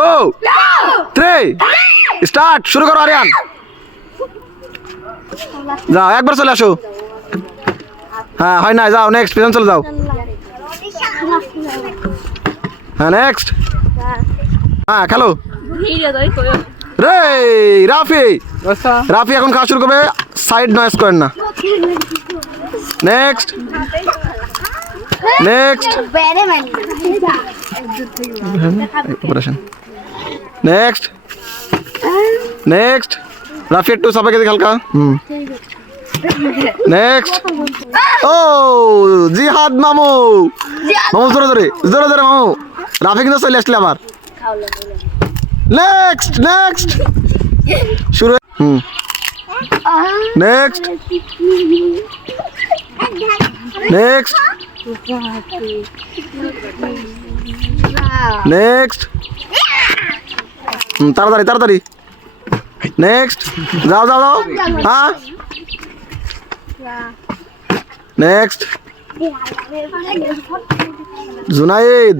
2 3 start শুরু করো আরিয়ান যাও একবার চলে আসো হ্যাঁ হয় না যাও নেক্সট পিছন চলে যাও হ্যাঁ নেক্সট হ্যাঁ খেলো রে রাফি রাফি এখন খাওয়া শুরু করবে সাইড নয়েজ করেন না next next next next Rafi একটু সবাইকে দিকে হালকা নেক্সট ও জিহাদ মামু মামু জোরে জোরে জোরে জোরে মামু রাফি কিন্তু চলে আসলে আবার নেক্সট নেক্সট শুরু নেক্সট নেক্সট নেক্সট তাড়াতাড়ি তাড়াতাড়ি নেক্সট যাও যাও যাও হ্যাঁ নেক্সট জুনাইদ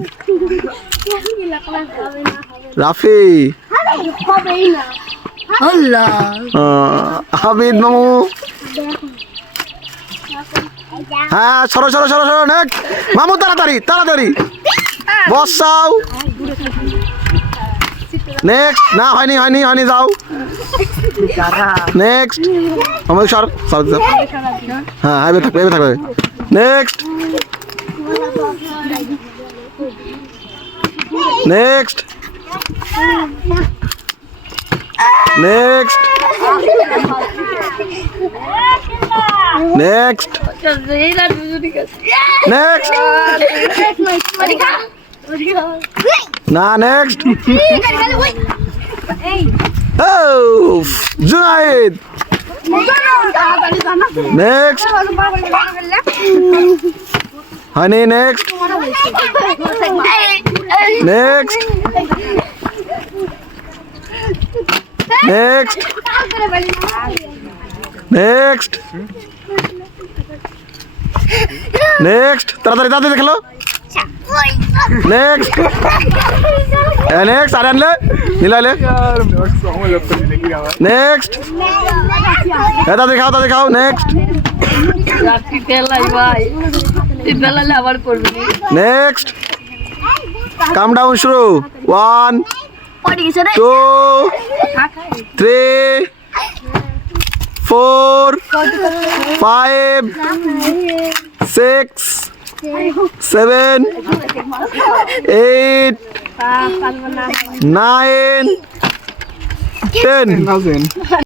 রাফি হামিদ মামু হ্যাঁ সরো সরো সরো সরো নেক্সট মামু তাড়াতাড়ি তাড়াতাড়ি বসাও নেক্সট না হয়নি হয়নি হয়নি যাও নেক্সট আমার সর সর হ্যাঁ হাইবে থাকবে হাইবে থাকবে next next next next next না নেক্সট ও Junaid next honey next next next next next তাড়াতাড়ি তাড়াতাড়ি খেলো নেক্সট নেক্সট আরে আনলে নিলাইলে নেক্সট এটা দেখাও তা দেখাও নেক্সট নেক্সট কাম ডাউন শুরু 1 2 3 4 5 6 7 8 9 10